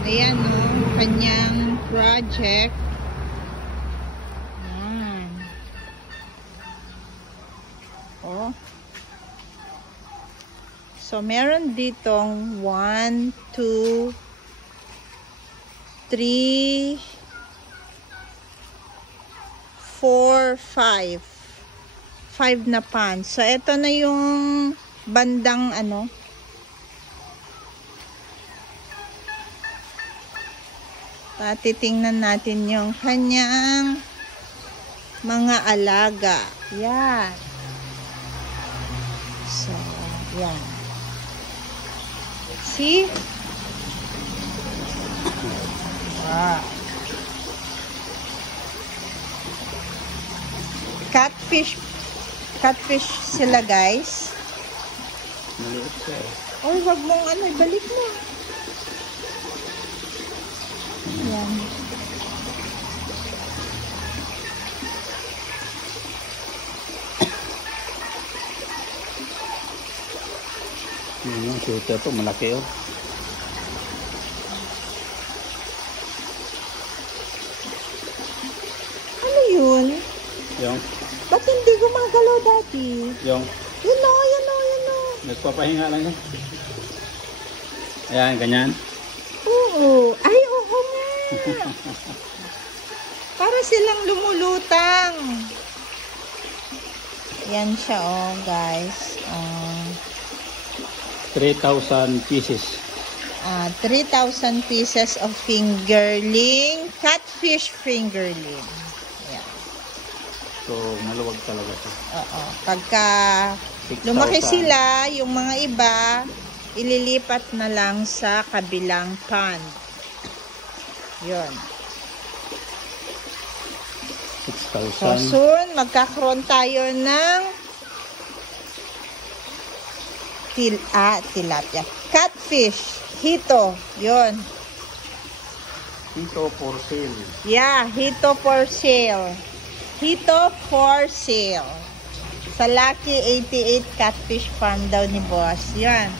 Ayan o, kanyang project. Ayan. O. So, meron ditong 1, 2, 3, 4, 5. 5 na pan. So, ito na yung bandang ano. Titingnan natin yung kanyang mga alaga. Yan. So, yan. See? Wow. Catfish sila, guys. Maliit siya eh. Oy, wag mong ano, ibalik mo. Yan. Yung shooter po, malaki oh. Ano yun? Yung? Ba't hindi gumagalaw dati? Yung? Yun o, yun o, yun o. Nagpapahinga lang yan. Ayan, ganyan. Oo. Ay, oo nga. Para silang lumulutang. Yan siya oh, guys. 3,000 pieces. 3,000 pieces of fingerling. Catfish fingerling. Yan. So, maluwag talaga ito. Oo. Pagka 6,000. lumaki sila, yung mga iba, ililipat na lang sa kabilang pond. Yun. 6,000. So soon, magkakaroon tayo ng tilapia. Catfish. Hito. Yun. Hito for sale. Yeah, hito for sale. Hito for sale. Sa Lucky 88 Catfish Farm daw ni Boss. Yun.